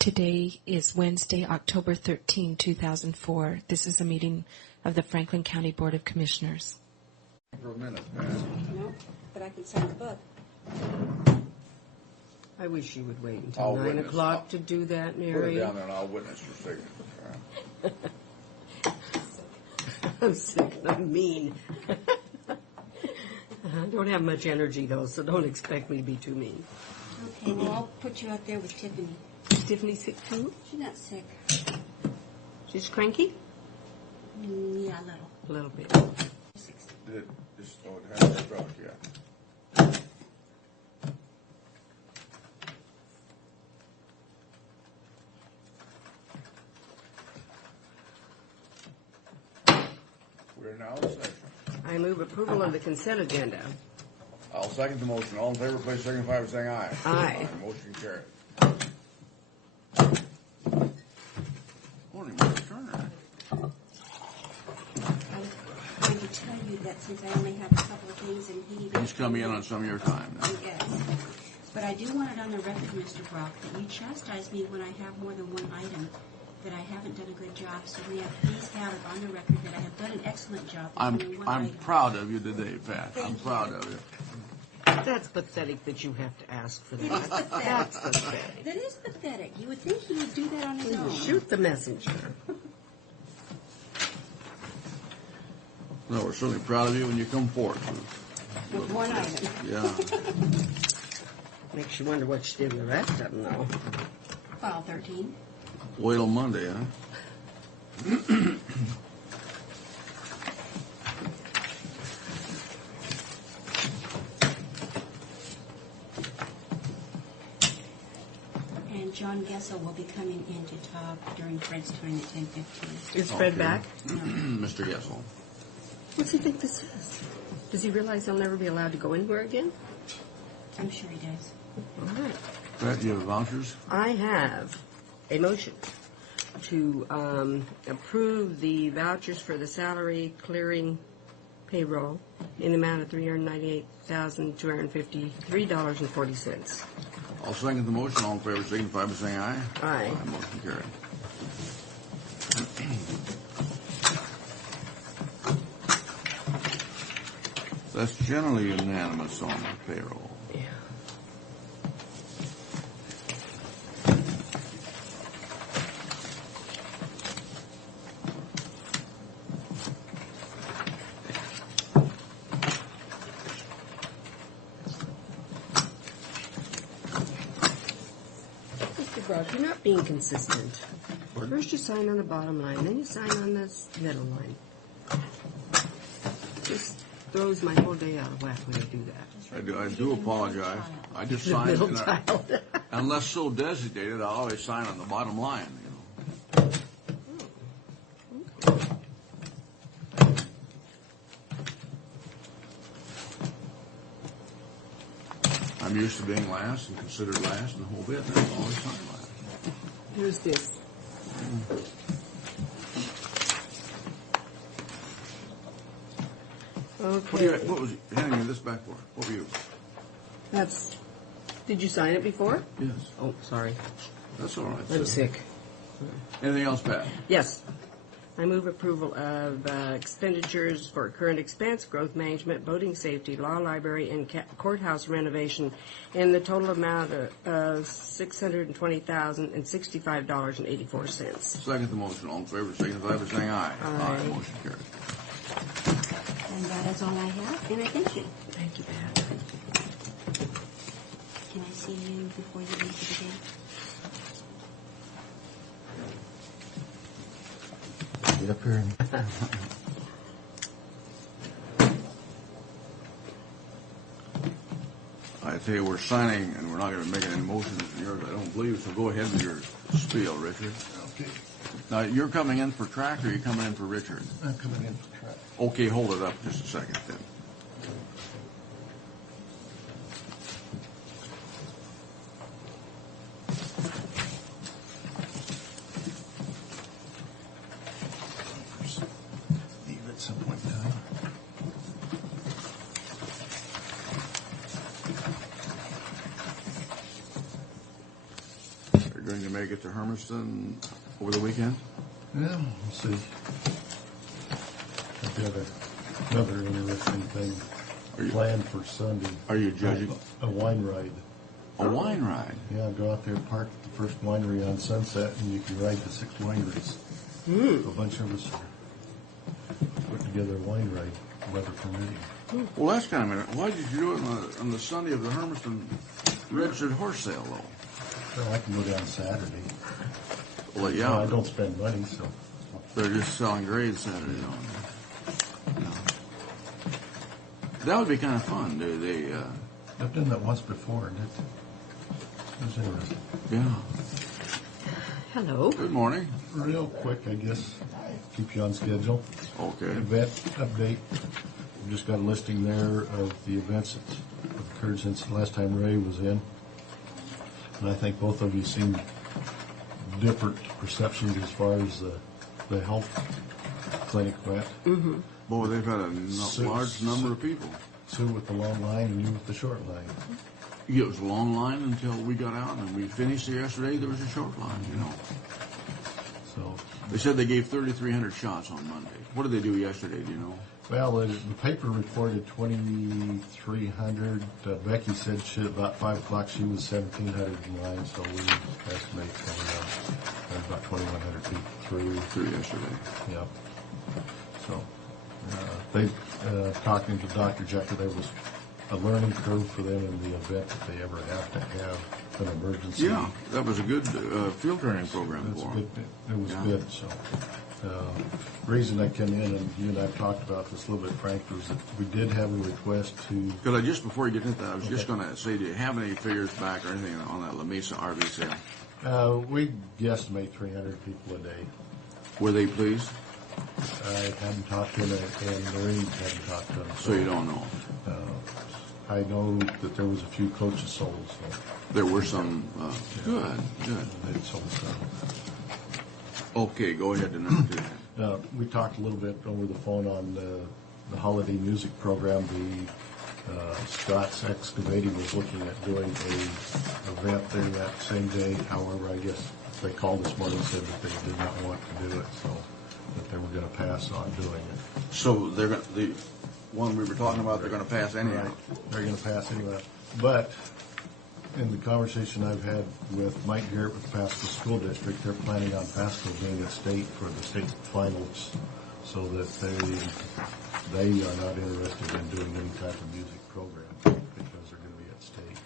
Today is Wednesday, October 13, 2004. This is a meeting of the Franklin County Board of Commissioners. For a minute, Pat. No, but I can sign the book. I wish you would wait until 9 witness. o'clock to do that, Put it Mary. down there and I'll witness your signature. I'm sick and I'm mean. I don't have much energy, though, so don't expect me to be too mean. Okay, then I'll put you out there with Tiffany. Is Tiffany sick, too? She's not sick. She's cranky? Yeah, A little bit. Did it just, oh, it hasn't struck yet. We're now in session. I move approval of the consent agenda. I'll second the motion. All in favor, please signify by saying aye. Aye. Motion carried. Morning, Mr. Turner. I'm going to tell you that since I only have a couple of things and he... He's coming in on some of your time now. Yes. But I do want it on the record, Mr. Brock, that you chastise me when I have more than one item, that I haven't done a good job. So may I please have it on the record that I have done an excellent job. with only one I'm item. proud of you today, Pat. I'm Thank you. proud of you. That's pathetic that you have to ask for It is that. pathetic. That's pathetic. That is pathetic. You would think he would do that on his own. Shoot the messenger. No, we're certainly proud of you when you come forward. With one item. Yeah. Makes you wonder what you did with the rest of them, though. File 13. Wait till Monday, huh? And John Gessel will be coming in to talk during Fred's time at 10:15. Is Fred Okay. back? Mr. Gessel. What's he think this is? Does he realize he'll never be allowed to go anywhere again? I'm sure he does. All right. Pat, you have vouchers? I have a motion to approve the vouchers for the salary clearing payroll in the amount of $398,253.40. I'll second the motion. All in favor, signify by saying aye. Aye. Motion carried. That's generally unanimous on the payroll. Yeah. Mr. Brock, you're not being consistent. First you sign on the bottom line, then you sign on this middle line. Just throws my whole day out of whack when you do that. I do apologize. I just The signed, middle and tile. unless so designated, I always sign on the bottom line, you know. I'm used to being last and considered last and the whole bit. That's always sign last. Here's this. Okay. What was you handing me this back for? What were you? That's. Did you sign it before? Yes. Oh, sorry. That's all right. I'm sick. Anything else, Pat? Yes. I move approval of expenditures for current expense, growth management, boating safety, law library, and courthouse renovation in the total amount of $620,065.84. Second the motion. All in favor, signify by saying aye. Aye. Motion carried. And that is all I have, and I thank you. Thank you, Pat. Can I see you before you leave for the day? Get up here and I tell you, we're signing, and we're not going to make any motions in yours, I don't believe, so go ahead with your spiel, Richard. okay. Now, you're coming in for track, or are you coming in for Richard? I'm coming in for track. Okay, hold it up just a second then. Leave at some point in time. Very going to make it to Hermiston over the weekend? Yeah, we'll see. I've got another interesting thing planned for Sunday. Are you judging? A wine ride. A wine ride? Yeah, go out there, park at the first winery on Sunset, and you can ride the 6 wineries. A bunch of us put together a wine ride, weather permitting. Well, that's kind of interesting. Why did you do it on the Sunday of the Hermiston Registered Horse Sale, though? Well, I can go down Saturday. Well, yeah. Well, I don't spend money, so. They're just selling grades Saturday, don't they? No. That would be kind of fun. Do they? I've done that once before, and it was interesting. Yeah. Hello. Good morning. Real quick, I guess, keep you on schedule. Okay. Event update. We just got a listing there of the events that have occurred since the last time Ray was in. And I think both of you seem different perceptions as far as the health clinic went. Mm-hmm. Boy, they've had a large number of people. Sue with the long line and you with the short line. It was a long line until we got out, and we finished it yesterday. There was a short line, you know. So, They said they gave 3,300 shots on Monday. What did they do yesterday, do you know? well, the paper reported 2,300. Becky said about 5 o'clock she was 1,700 in line, so we estimate about 2,100 people Through yesterday. Yeah. So, talking to Dr. Jecker, there was a learning curve for them in the event that they ever have to have an emergency. Yeah, that was a good field training program That's for good. them. It was Yeah. good. So, the reason I came in, and you and I have talked about this a little bit, Frank, was that we did have a request to. Because before you get into that, I was just going to say, do you have any figures back or anything on that La Mesa RV sale? We guesstimate 300 people a day. Were they pleased? I hadn't talked to them, and Maureen hadn't talked to them. So you don't know. I know that there was a few coaches sold, so There were some. Good. they sold some. Okay, go ahead to number 2. We talked a little bit over the phone on the holiday music program. Scott's Excavating was looking at doing a event there that same day. However, I guess they called this morning and said that they did not want to do it, so that they were going to pass on doing it. So they're going the one we were talking about. They're going to pass anyhow. They're going to pass anyway. But in the conversation I've had with Mike Garrett with the Pasco School District, they're planning on Pasco being at state for the state finals, so that they are not interested in doing any type of music program because they're going to be at state.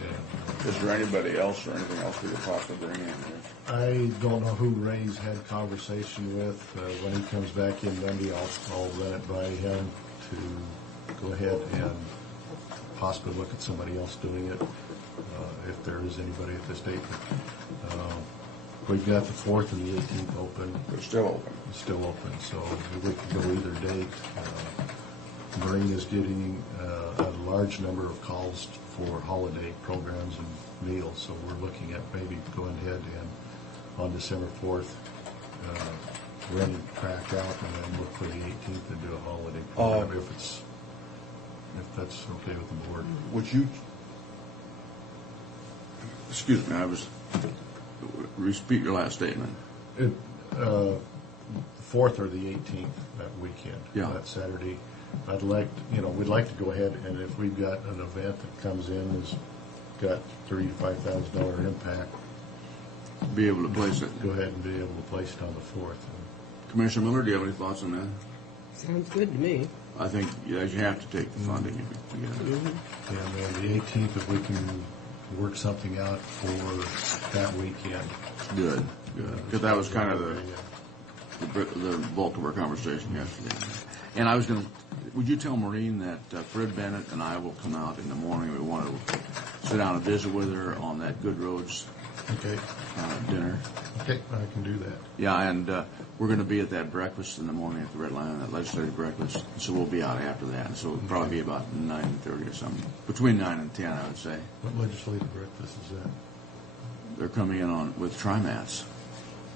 And, Is there anybody else or anything else we could possibly bring in here? I don't know who Ray's had conversation with. When he comes back in Monday, I'll run it by him to go ahead and possibly look at somebody else doing it, if there is anybody at the state. We've got the 4th and the 18th open. They're still open. It's still open, so we could go either date. Marine is getting a large number of calls for holiday programs and meals, so we're looking at maybe going ahead and on December 4th, rent a track out and then look for the 18th and do a holiday program if that's okay with the board. Would you? Excuse me. Repeat your last statement. 4th or the 18th that weekend. Yeah. That Saturday. We'd like to go ahead, and if we've got an event that comes in that's got $3,000 to $5,000 impact, Be able to place it. go ahead and be able to place it on the 4th. Commissioner Miller, do you have any thoughts on that? Sounds good to me. I think you have to take the funding together. And then the 18th, if we can work something out for that weekend. Good. Because that was kind of the bulk of our conversation yesterday. And I was going to, would you tell Maureen that Fred Bennett and I will come out in the morning? We want to sit down and visit with her on that Good Roads Okay. dinner. Okay, I can do that. Yeah, and we're going to be at that breakfast in the morning at the Red Lion, that legislative breakfast. So we'll be out after that. And so it'll probably be about 9:30 or something. Between 9 and 10, I would say. What legislative breakfast is that? They're coming in with TriMats.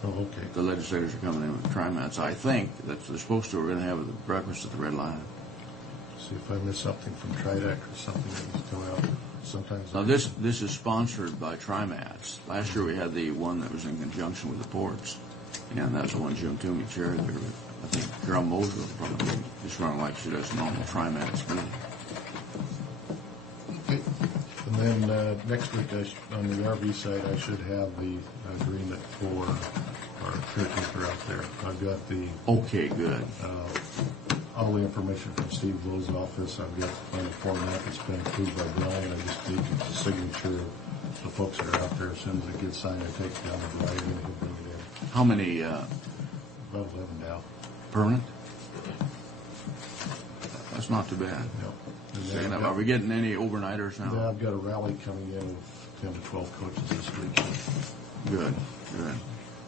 Oh, okay. The legislators are coming in with TriMats. I think that's what they're supposed to. We're going to have the breakfast at the Red Lion. See if I missed something from TRIDAC or something that was coming out. sometimes. Now, this is sponsored by TriMats. Last year we had the one that was in conjunction with the ports, and that's the one Jim Toomey chaired there. I think Carol Moser will probably just run like she does normal TriMats meeting. Okay. And then next week on the RV side, I should have the agreement for our caretaker out there. I've got the Okay, good. all the information from Steve Lowe's office. I've got the final format that's been approved by Brian. I just need the signature of the folks that are out there. As soon as it gets signed, I take it down to Brian and he'll bring it in. How many About 11 now. permanent? That's not too bad. Yep. And Second then up, are we getting any overnighters then now? I've got a rally coming in of 10 to 12 coaches this weekend. Good, good.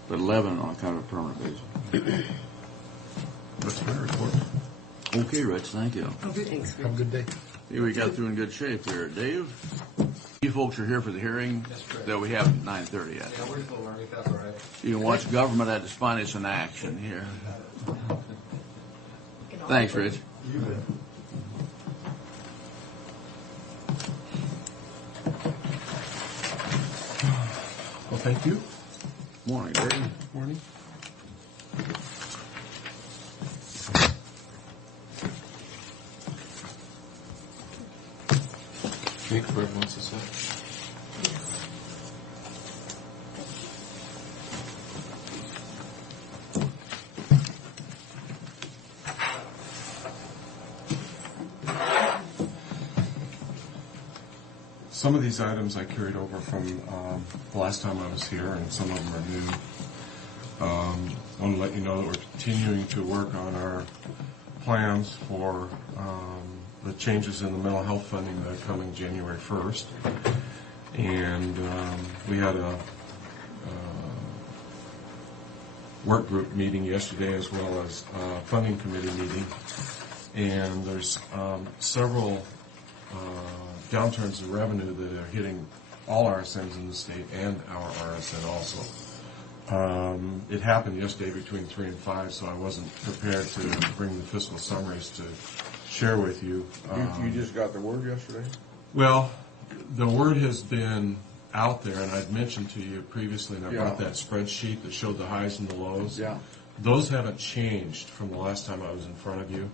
But 11 on kind of a permanent basis. That's my report. Okay, Rich, thank you. Thanks. Have a good day. Hey, we got through in good shape here. Dave, you folks are here for the hearing that we have at 9:30 yet. Yeah, we're still learning, that's all right. You can watch government at its finest in action here. Thanks, Rich. You bet. Well, thank you. Morning, Dave. Morning. Jake, Fred wants to say. Some of these items I carried over from the last time I was here, and some of them are new. I want to let you know that we're continuing to work on our plans for the changes in the mental health funding that are coming January 1st. And we had a work group meeting yesterday as well as a funding committee meeting. And there's several downturns in revenue that are hitting all RSNs in the state and our RSN also. It happened yesterday between 3 and 5, so I wasn't prepared to bring the fiscal summaries to share with you. You just got the word yesterday? Well, the word has been out there, and I'd mentioned to you previously, and I brought Yeah. that spreadsheet that showed the highs and the lows. Yeah. Those haven't changed from the last time I was in front of you,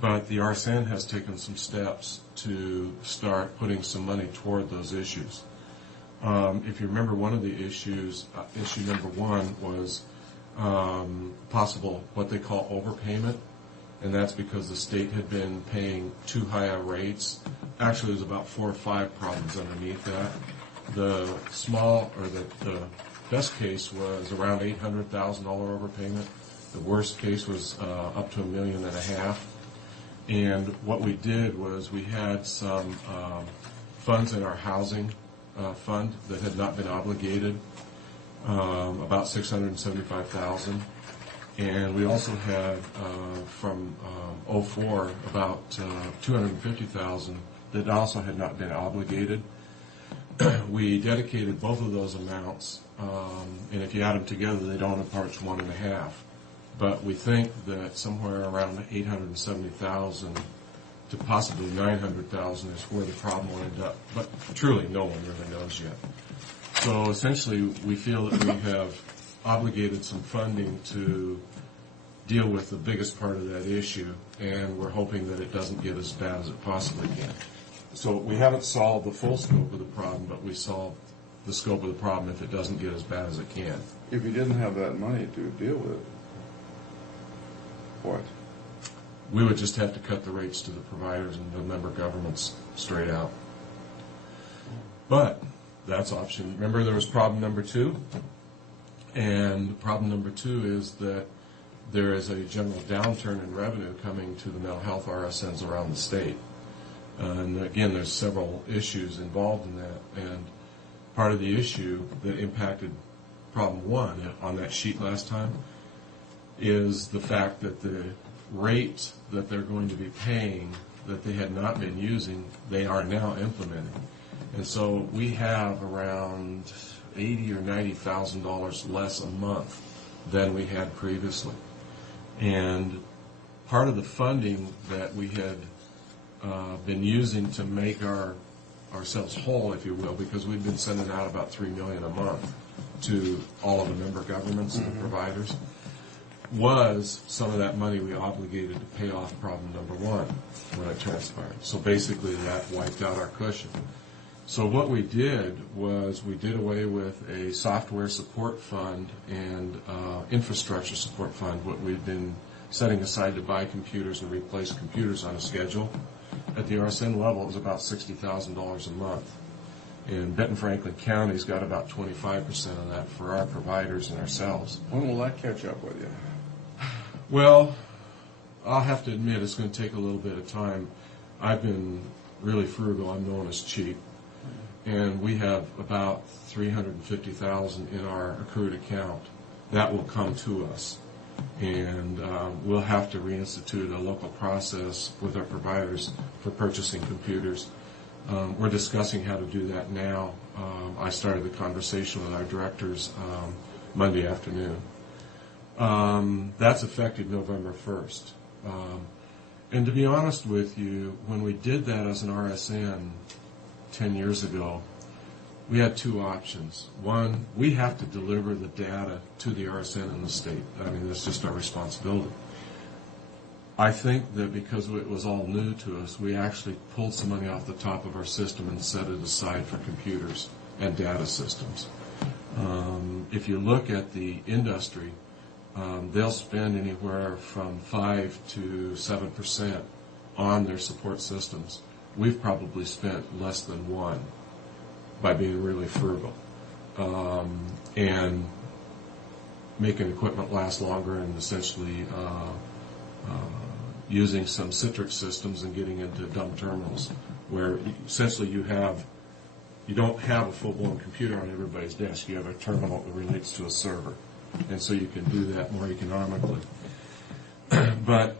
but the RSN has taken some steps to start putting some money toward those issues. If you remember, one of the issues, issue number one, was possible what they call overpayment, and that's because the state had been paying too high a rates. Actually, there's about 4 or 5 problems underneath that. The best case was around $800,000 overpayment. The worst case was up to $1.5 million. And what we did was we had some funds in our housing fund that had not been obligated, about $675,000. And we also had from 04 about $250,000 that also had not been obligated. We dedicated both of those amounts, and if you add them together, they don't approach 1.5. But we think that somewhere around 870,000 to possibly 900,000 is where the problem will end up. But truly, no one really knows yet. So essentially, we feel that we have obligated some funding to deal with the biggest part of that issue, and we're hoping that it doesn't get as bad as it possibly can. So we haven't solved the full scope of the problem, but we solved the scope of the problem if it doesn't get as bad as it can. If you didn't have that money to deal with it, what? We would just have to cut the rates to the providers and the member governments straight out. But that's option. Remember, there was problem number 2? And problem number 2 is that there is a general downturn in revenue coming to the mental health RSNs around the state. And again, there's several issues involved in that. And part of the issue that impacted problem 1 on that sheet last time is the fact that the rate that they're going to be paying that they had not been using, they are now implementing. And so we have around $80,000 or $90,000 less a month than we had previously. And part of the funding that we had been using to make our ourselves whole, if you will, because we've been sending out about $3 million a month to all of the member governments and the providers, was some of that money we obligated to pay off problem number one when it transpired. So basically that wiped out our cushion. So what we did was we did away with a software support fund and infrastructure support fund, what we'd been setting aside to buy computers and replace computers on a schedule. At the RSN level, it was about $60,000 a month. And Benton Franklin County's got about 25% of that for our providers and ourselves. When will that catch up with you? Well, I'll have to admit it's going to take a little bit of time. I've been really frugal. I'm known as cheap. And we have about $350,000 in our accrued account. That will come to us. And we'll have to reinstitute a local process with our providers for purchasing computers. We're discussing how to do that now. I started the conversation with our directors Monday afternoon. That's effective November 1st. And to be honest with you, when we did that as an RSN 10 years ago, we had two options. One, we have to deliver the data to the RSN in the state. I mean, that's just our responsibility. I think that because it was all new to us, we actually pulled some money off the top of our system and set it aside for computers and data systems. If you look at the industry, they'll spend anywhere from 5 to 7% on their support systems. We've probably spent less than 1 by being really frugal and making equipment last longer and essentially using some Citrix systems and getting into dumb terminals where essentially you don't have a full-blown computer on everybody's desk. You have a terminal that relates to a server, and so you can do that more economically. But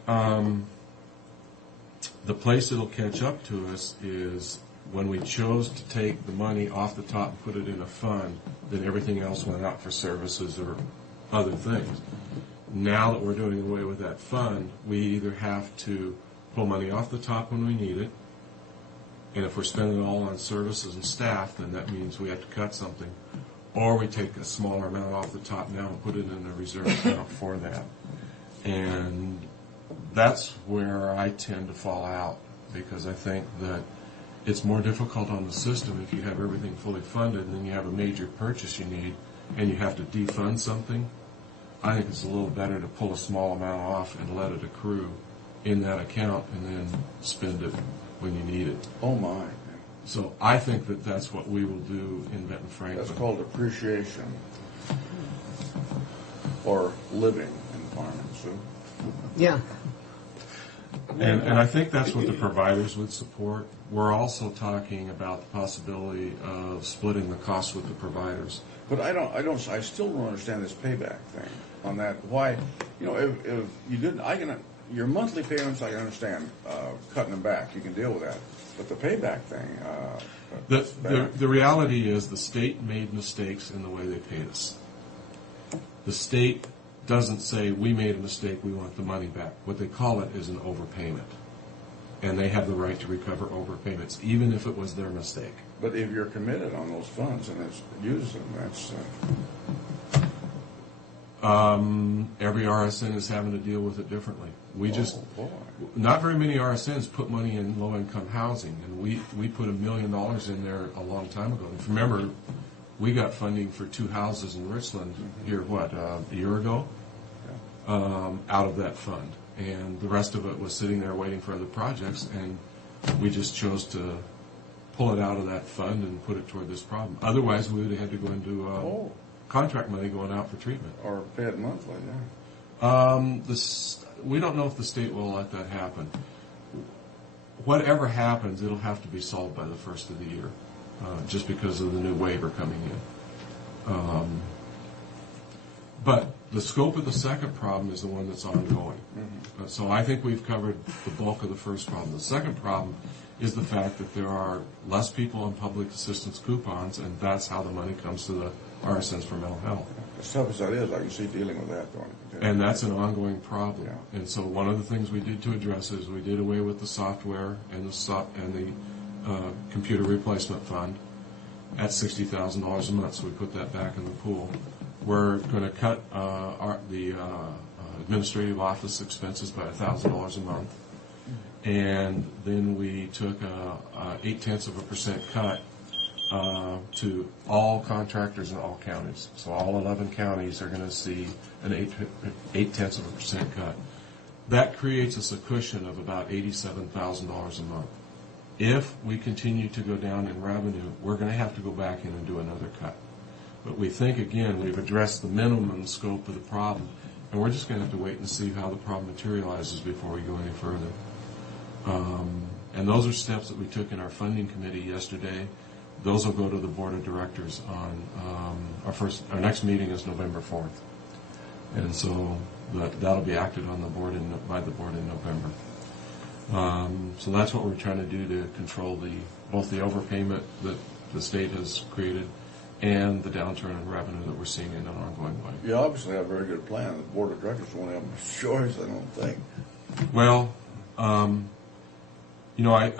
the place it'll catch up to us is when we chose to take the money off the top and put it in a fund, then everything else went out for services or other things. Now that we're doing away with that fund, we either have to pull money off the top when we need it, and if we're spending it all on services and staff, then that means we have to cut something, or we take a smaller amount off the top now and put it in a reserve account for that. And that's where I tend to fall out, because I think that it's more difficult on the system if you have everything fully funded and then you have a major purchase you need and you have to defund something. I think it's a little better to pull a small amount off and let it accrue in that account and then spend it when you need it. Oh, my. So I think that that's what we will do in Benton Franklin. That's called appreciation or living in farming, Sue. Yeah. And I think that's what the providers would support. We're also talking about the possibility of splitting the costs with the providers. But I still don't understand this payback thing on that. Why, if you didn't, your monthly payments, I understand, cutting them back, you can deal with that. But the payback thing, the reality is the state made mistakes in the way they paid us. The state doesn't say, we made a mistake, we want the money back. What they call it is an overpayment. And they have the right to recover overpayments, even if it was their mistake. But if you're committed on those funds and it's used them, that's... Every RSN is having to deal with it differently. Not very many RSNs put money in low-income housing, and we put $1 million in there a long time ago. And remember, we got funding for 2 houses in Richland here, a year ago, out of that fund. And the rest of it was sitting there waiting for other projects, and we just chose to pull it out of that fund and put it toward this problem. Otherwise, we would have had to go into contract money going out for treatment. Or pay it monthly, yeah. We don't know if the state will let that happen. Whatever happens, it'll have to be solved by the first of the year, just because of the new waiver coming in. But the scope of the second problem is the one that's ongoing. So I think we've covered the bulk of the first problem. The second problem is the fact that there are less people on public assistance coupons, and that's how the money comes to the RSNs for mental health. As tough as that is, I can see dealing with that. And that's an ongoing problem. Yeah. And so one of the things we did to address it is we did away with the software and the computer replacement fund at $60,000 a month, so we put that back in the pool. We're going to cut the administrative office expenses by $1,000 a month, and then we took a 0.8% cut to all contractors in all counties. So all 11 counties are going to see an 0.8% cut. That creates us a cushion of about $87,000 a month. If we continue to go down in revenue, we're going to have to go back in and do another cut. But we think, again, we've addressed the minimum scope of the problem, and we're just going to have to wait and see how the problem materializes before we go any further. And those are steps that we took in our funding committee yesterday. Those will go to the board of directors on our next meeting is November 4th. And so that'll be acted on by the board in November. So that's what we're trying to do to control both the overpayment that the state has created and the downturn in revenue that we're seeing in an ongoing way. You obviously have a very good plan. The board of directors won't have much choice, I don't think. Well, I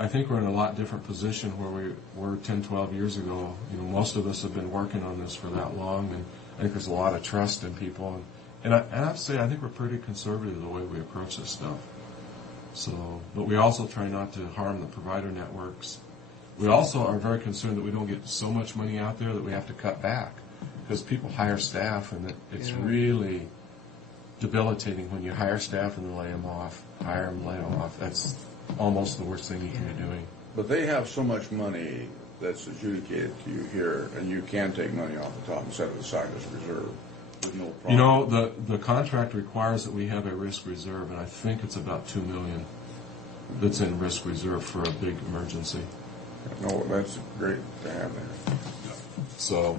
think we're in a lot different position where we were 10, 12 years ago. Most of us have been working on this for that long, and I think there's a lot of trust in people. And I have to say, I think we're pretty conservative the way we approach this stuff. So, but we also try not to harm the provider networks. We also are very concerned that we don't get so much money out there that we have to cut back, because people hire staff, and it's really debilitating when you hire staff and then lay them off, hire them, lay them off. That's almost the worst thing you can be doing. But they have so much money that's adjudicated to you here, and you can take money off the top and set it aside as a reserve with no problem. The contract requires that we have a risk reserve, and I think it's about $2 million that's in risk reserve for a big emergency. No, that's great to have there. So,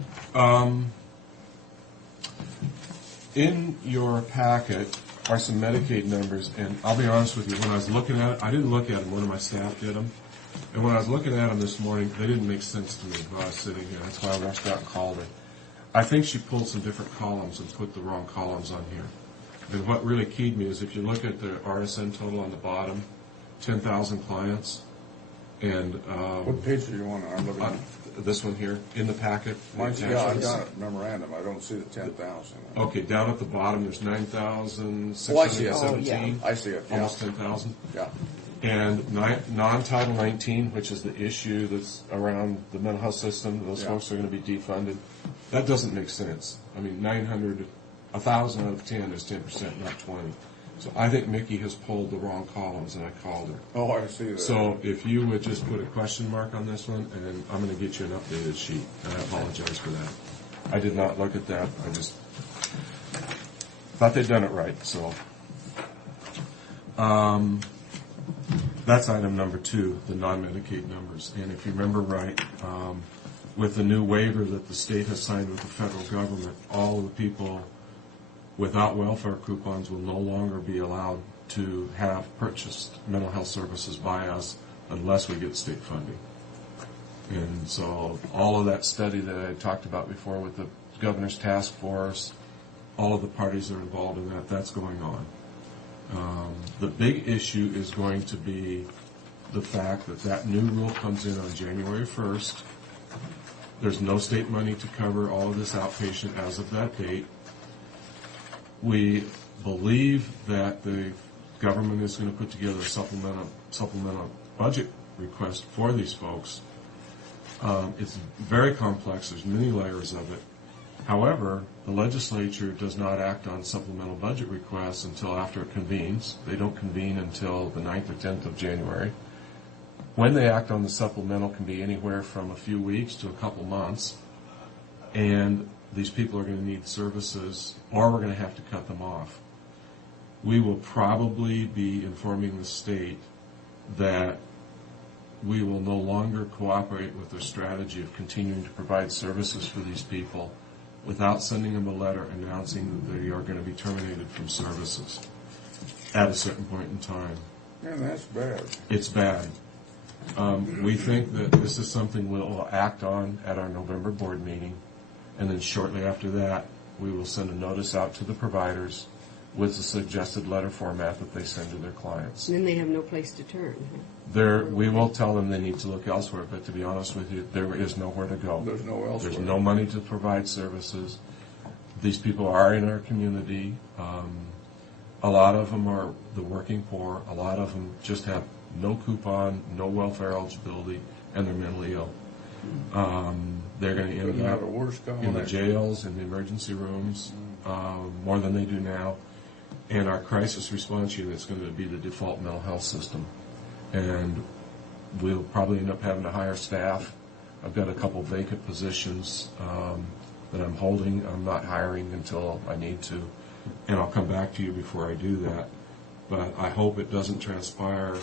in your packet are some Medicaid numbers, and I'll be honest with you, when I was looking at it, I didn't look at them, one of my staff did them, and when I was looking at them this morning, they didn't make sense to me while I was sitting here. That's why I rushed out and called her. I think she pulled some different columns and put the wrong columns on here. And what really keyed me is if you look at the RSN total on the bottom, 10,000 clients, and what page do you want? I'm looking at this one here in the packet. Yeah, I got it. Memorandum. I don't see the 10,000. Okay, down at the bottom, there's 9,617. Oh, I see it. Oh, yeah. I see it. Yeah. Almost 10,000. Yeah. And non-Title 19, which is the issue that's around the mental health system, those folks are going to be defunded. That doesn't make sense. I mean, 1,000 out of 10 is 10%, not 20. So I think Mickey has pulled the wrong columns, and I called her. Oh, I see that. So if you would just put a question mark on this one, and then I'm going to get you an updated sheet. And I apologize for that. I did not look at that. I just thought they'd done it right. So that's item number 2, the non-Medicaid numbers. And if you remember right, with the new waiver that the state has signed with the federal government, all of the people without welfare coupons will no longer be allowed to have purchased mental health services by us unless we get state funding. And so all of that study that I talked about before with the governor's task force, all of the parties that are involved in that, that's going on. The big issue is going to be the fact that that new rule comes in on January 1st. There's no state money to cover all of this outpatient as of that date. We believe that the government is going to put together a supplemental budget request for these folks. It's very complex. There's many layers of it. However, the legislature does not act on supplemental budget requests until after it convenes. They don't convene until the 9th or 10th of January. When they act on the supplemental can be anywhere from a few weeks to a couple months. And these people are going to need services, or we're going to have to cut them off. We will probably be informing the state that we will no longer cooperate with their strategy of continuing to provide services for these people without sending them a letter announcing that they are going to be terminated from services at a certain point in time. Man, that's bad. It's bad. We think that this is something we'll act on at our November board meeting. And then shortly after that, we will send a notice out to the providers with the suggested letter format that they send to their clients. And then they have no place to turn. We will tell them they need to look elsewhere, but to be honest with you, there is nowhere to go. There's no elsewhere. There's no money to provide services. These people are in our community. A lot of them are the working poor. A lot of them just have no coupon, no welfare eligibility, and they're mentally ill. They're going to end Couldn't up have a worse in the combination. jails, in the emergency rooms, more than they do now. And our crisis response unit is going to be the default mental health system. And we'll probably end up having to hire staff. I've got a couple vacant positions that I'm holding. I'm not hiring until I need to. And I'll come back to you before I do that. But I hope it doesn't transpire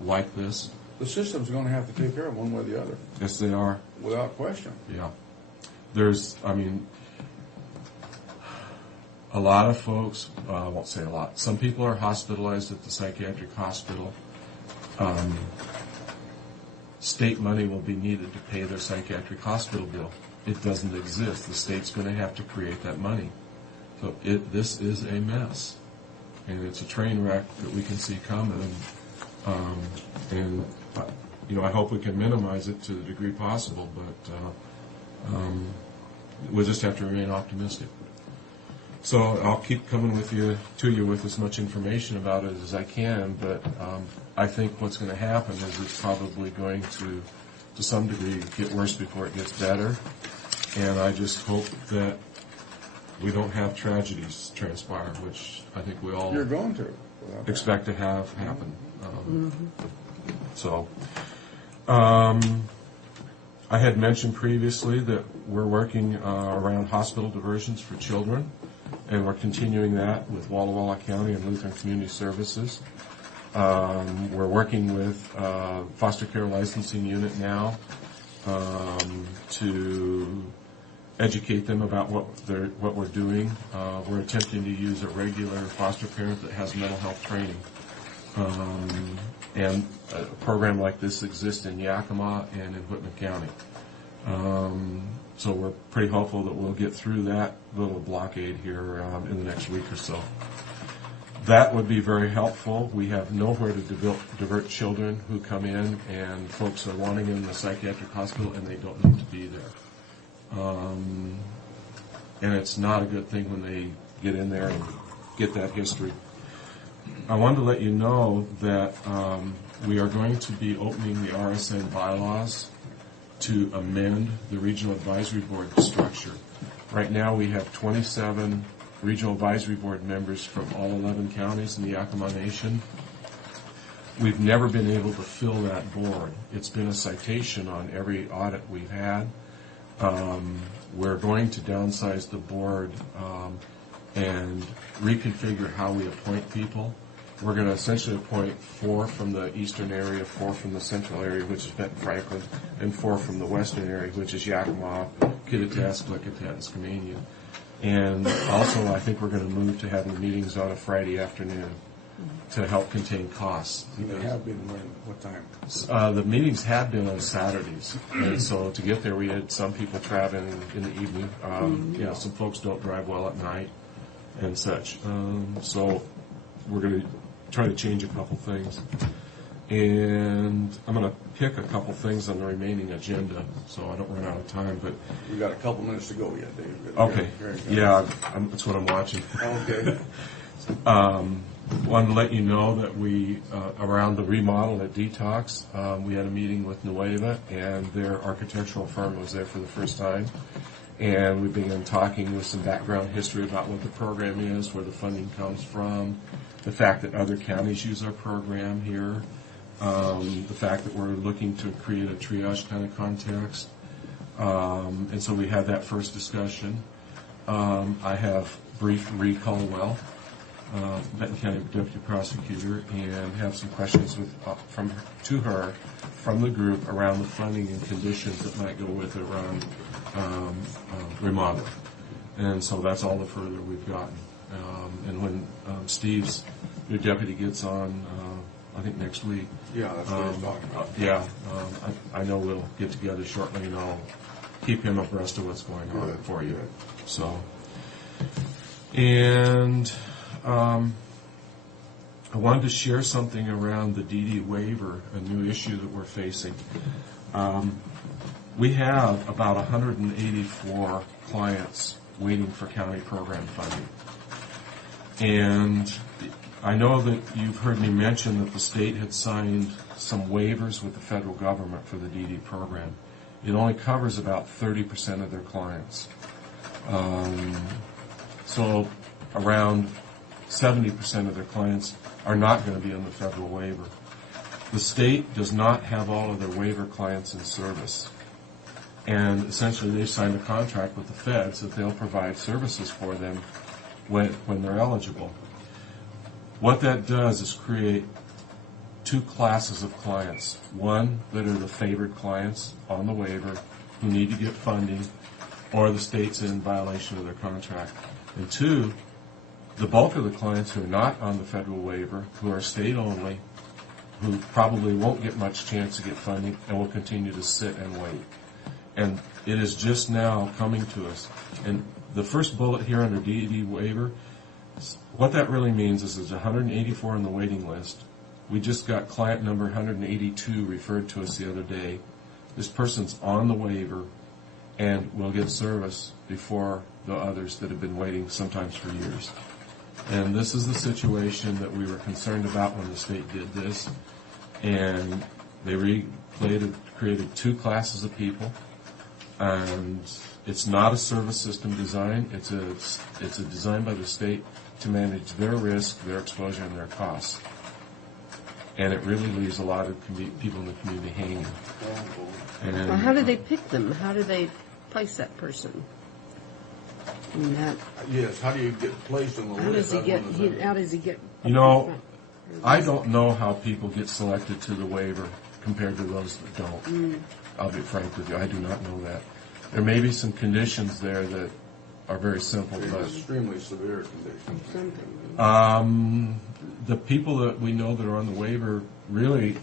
like this. The system's going to have to take care of one way or the other, Yes, they are. without question. Yeah. A lot of folks, I won't say a lot, some people are hospitalized at the psychiatric hospital. State money will be needed to pay their psychiatric hospital bill. It doesn't exist. The state's going to have to create that money. So this is a mess. And it's a train wreck that we can see coming. I hope we can minimize it to the degree possible, but we'll just have to remain optimistic. So I'll keep coming to you with as much information about it as I can, but I think what's going to happen is it's probably going to some degree, get worse before it gets better. And I just hope that we don't have tragedies transpire, which I think we all You're going to. expect to have happen. I had mentioned previously that we're working around hospital diversions for children, and we're continuing that with Walla Walla County and Lutheran Community Services. We're working with foster care licensing unit now to educate them about what we're doing. We're attempting to use a regular foster parent that has mental health training. And a program like this exists in Yakima and in Whitman County. So we're pretty hopeful that we'll get through that little blockade here in the next week or so. That would be very helpful. We have nowhere to divert children who come in, and folks are wanting them in the psychiatric hospital, and they don't need to be there. And it's not a good thing when they get in there and get that history. I wanted to let you know that we are going to be opening the RSN bylaws to amend the Regional Advisory Board structure. Right now we have 27 Regional Advisory Board members from all 11 counties in the Yakima Nation. We've never been able to fill that board. It's been a citation on every audit we've had. We're going to downsize the board and reconfigure how we appoint people. We're going to essentially appoint 4 from the eastern area, 4 from the central area, which is Benton Franklin, and 4 from the western area, which is Yakima, Kittitas, Klickitat, and Skamania. And also, I think we're going to move to having meetings on a Friday afternoon to help contain costs. They have been when? What time? The meetings have been on Saturdays, and so to get there, we had some people traveling in the evening. Some folks don't drive well at night and such. So we're going to try to change a couple things. And I'm going to pick a couple things on the remaining agenda so I don't run out of time. But We've got a couple minutes to go yet, Dave. okay, Very good. yeah, that's what I'm watching. Okay. Wanted to let you know that we, around the remodel at Detox, we had a meeting with Nueva, and their architectural firm was there for the first time. And we began talking with some background history about what the program is, where the funding comes from, the fact that other counties use our program here, the fact that we're looking to create a triage kind of context. And so we had that first discussion. I have briefed Ree Caldwell, Benton County Deputy Prosecutor, and have some questions to her from the group around the funding and conditions that might go with it around remodeling. And so that's all the further we've gotten. And when Steve's new deputy gets on, I think next week. Yeah, that's what he's talking about. I know we'll get together shortly, and I'll keep him abreast of what's going on Good, for you. good. So, and I wanted to share something around the DD waiver, a new issue that we're facing. We have about 184 clients waiting for county program funding. And I know that you've heard me mention that the state had signed some waivers with the federal government for the DD program. It only covers about 30% of their clients. So around 70% of their clients are not going to be on the federal waiver. The state does not have all of their waiver clients in service. And essentially they've signed a contract with the feds that they'll provide services for them when they're eligible. What that does is create two classes of clients. One that are the favored clients on the waiver who need to get funding, or the state's in violation of their contract. And two, the bulk of the clients who are not on the federal waiver, who are state only, who probably won't get much chance to get funding and will continue to sit and wait. And it is just now coming to us. And the first bullet here under DD waiver, what that really means is there's 184 on the waiting list. We just got client number 182 referred to us the other day. This person's on the waiver and will get service before the others that have been waiting sometimes for years. And this is the situation that we were concerned about when the state did this. And they created two classes of people. And it's not a service system design. It's a design by the state to manage their risk, their exposure, and their costs. And it really leaves a lot of people in the community hanging. And Well, how do they pick them? How do they place that person? And that, Yes, how do you get placed on the how list? does he get? You know, I don't know how people get selected to the waiver compared to those that don't. I'll be frank with you, I do not know that. There may be some conditions there that are very simple, but Extremely severe conditions. the people that we know that are on the waiver, really,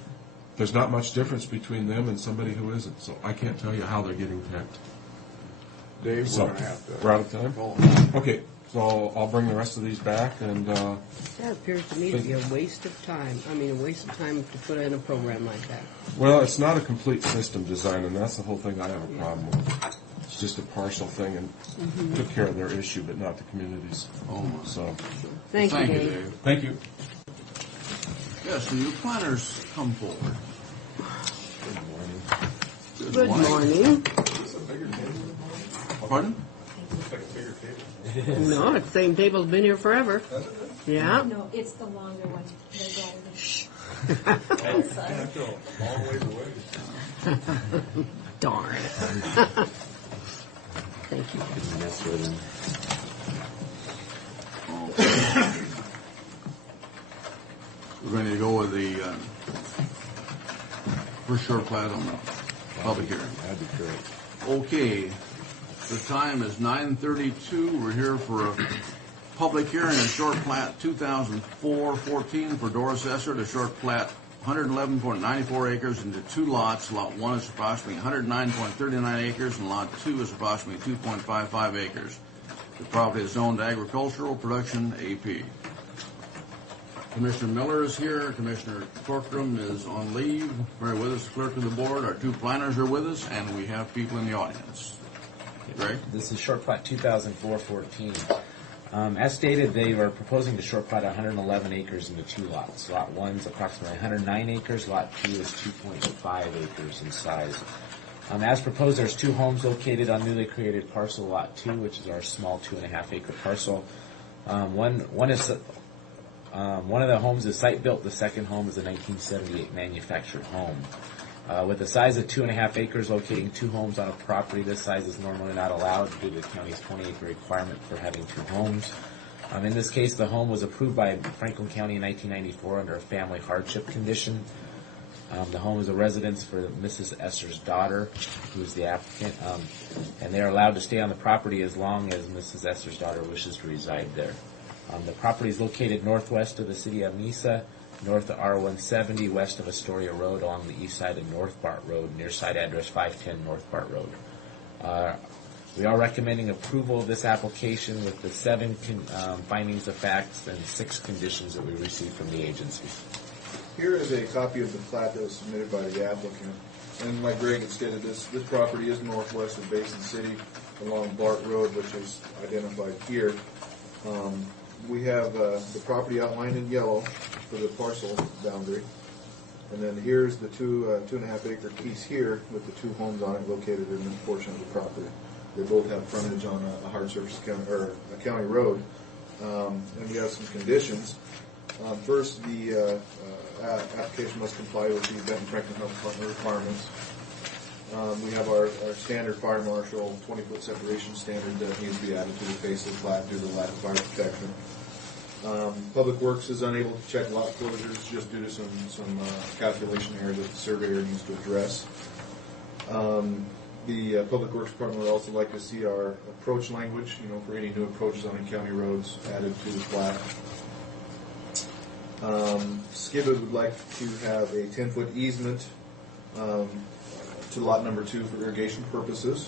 there's not much difference between them and somebody who isn't. So I can't tell you how they're getting picked. Dave, So, we're going to have to... we're out of time? call. Okay, so I'll bring the rest of these back, and That appears to me to be a waste of time. I mean, a waste of time to put in a program like that. well, it's not a complete system design, and that's the whole thing I have a problem with. It's just a partial thing, and took care of their issue, but not the community's. Oh, my. So, Thank you, Thank you, Dave. Dave. thank you. Yes, will you planners come forward? Good morning. Pardon? No, it's the same table's been here forever. Yeah. No, it's the longer one. Shh. Darn. Thank you. We're going to go with the first short plat on the public hearing. That'd be great. Okay, the time is 9:32. We're here for a public hearing on short plat 2004-14 for Doris Esser to short plat 111.94 acres into two lots. Lot 1 is approximately 109.39 acres and Lot 2 is approximately 2.55 acres. The property is zoned agricultural production AP. Commissioner Miller is here. Commissioner Corcoran is on leave. We're with us, the clerk of the board. Our two planners are with us, and we have people in the audience. Greg? This is short plat 2004-14. As stated, they are proposing to short plat 111 acres into two lots. Lot 1 is approximately 109 acres. Lot 2 is 2.5 acres in size. As proposed, there's two homes located on newly created parcel Lot 2, which is our small 2.5 acre parcel. One of the homes is site built. The second home is a 1978 manufactured home. With a size of 2.5 acres, locating two homes on a property this size is normally not allowed due to the county's 20-acre requirement for having two homes. In this case, the home was approved by Franklin County in 1994 under a family hardship condition. The home is a residence for Mrs. Esser's daughter, who is the applicant, and they are allowed to stay on the property as long as Mrs. Esser's daughter wishes to reside there. The property is located northwest of the city of Mesa, north of R-170, west of Astoria Road, along the east side of North Bart Road, near site address 510 North Bart Road. We are recommending approval of this application with the 7 findings of facts and 6 conditions that we received from the agency. Here is a copy of the plat that was submitted by the applicant. And like Greg had stated, this property is northwest of Basin City along Bart Road, which is identified here. We have the property outlined in yellow for the parcel boundary. And then here's the 2.5 acre piece here with the 2 homes on it located in this portion of the property. They both have frontage on a hard surface county, or a county road. And we have some conditions. First, the application must comply with the Benton Franklin Health Department requirements. We have our standard fire marshal 20-foot separation standard that needs to be added to the face of the plat due to lack of fire protection. Public Works is unable to check lot closures just due to some calculation errors that the surveyor needs to address. The Public Works Department would also like to see our approach language, for any new approaches on any county roads added to the plat. Skibbit would like to have a 10-foot easement to lot number 2 for irrigation purposes.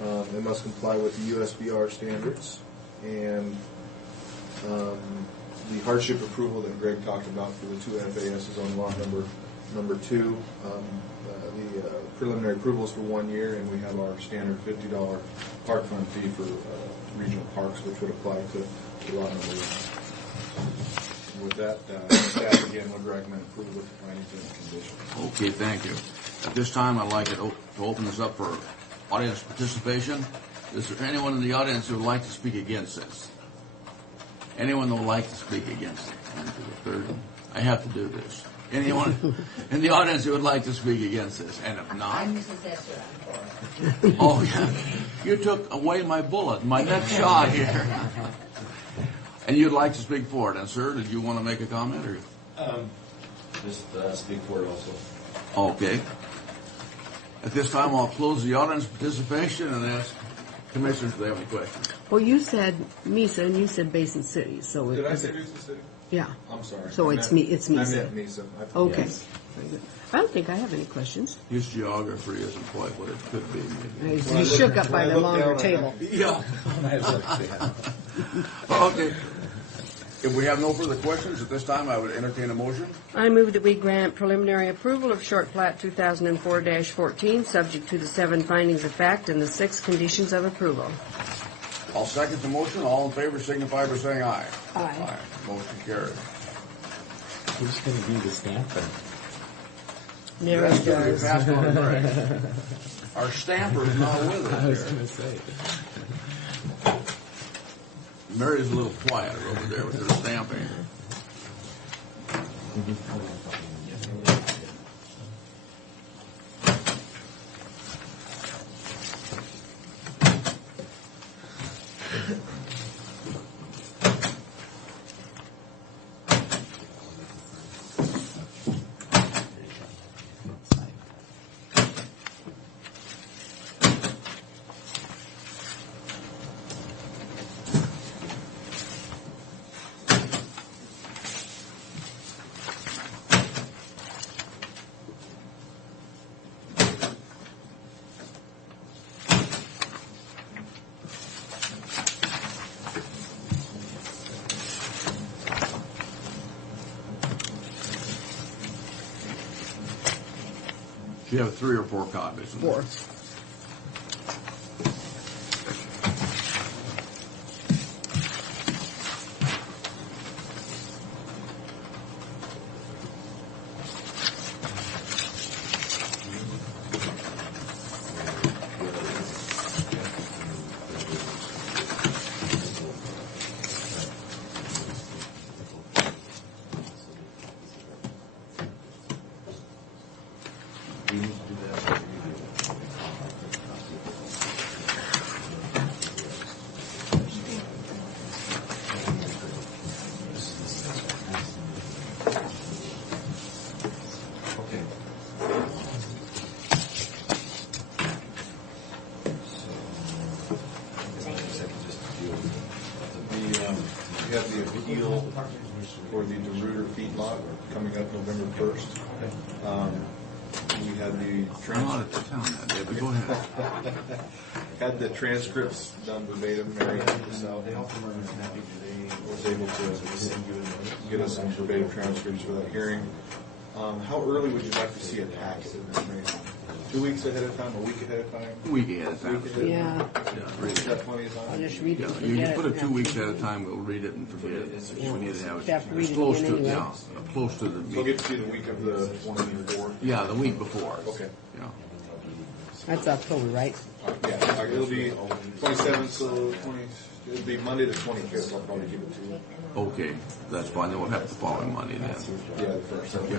It must comply with the USBR standards. And the hardship approval that Greg talked about for the 2 FAS is on lot number 2. The preliminary approval is for 1 year, and we have our standard $50 park fund fee for regional parks, which would apply to lot number 1. With that, staff again would recommend approval with the findings and conditions. Okay, thank you. At this time, I'd like to open this up for audience participation. Is there anyone in the audience who would like to speak against this? Anyone that would like to speak against it? One, two, third. I have to do this. Anyone in the audience who would like to speak against this? And if not, I'm Mrs. Esther. I'm for it. oh yeah, you took away my bullet, my next shot here. And you'd like to speak for it, and sir, did you want to make a comment or? Just speak for it also. Okay. At this time, I'll close the audience participation and ask commissioners if they have any questions. Well, you said Mesa and you said Basin City, so Did I say Basin City? Yeah. I'm sorry. So it's Mesa. I meant Mesa. Okay. Yes. Very good. I don't think I have any questions. His geography isn't quite what it could be. Maybe. He's shook up by the longer table. Yeah. Okay. If we have no further questions at this time, I would entertain a motion. I move that we grant preliminary approval of short plat 2004-14, subject to the 7 findings of fact and the 6 conditions of approval. I'll second the motion. All in favor signify by saying aye. Aye. Motion carried. Who's going to be the stamper? There That's it going to be goes. passed on to Greg. Our stamper is not with us I was here. going to say. Mary's a little quieter over there with her stamping. You have 3 or 4 copies. 4. We have the appeal for the DeRuyter feedlot coming up November 1st. We had the I'm out of town that day, but go ahead. had the transcripts done verbatim. Mary was able to get us some verbatim transcripts for that hearing. How early would you like to see a packet of information? 2 weeks ahead of time, a week ahead of time? A week ahead of time. Yeah, Is that plenty of I'll time? just read it. Yeah, and you forget put it. it 2 weeks ahead of time, we'll read it and forget it. We need to have Have to read it it close again to, anyway. yeah, close to the So I'll meeting. get to you the week of the 24th. Yeah, the week before. Okay. Yeah. That's October, right? Yeah, it'll be 27th, so 20, it'll be Monday the 25th. I'll probably give it to you. Okay, that's fine. Then we'll have the following Monday then. Yeah, the first. Make sure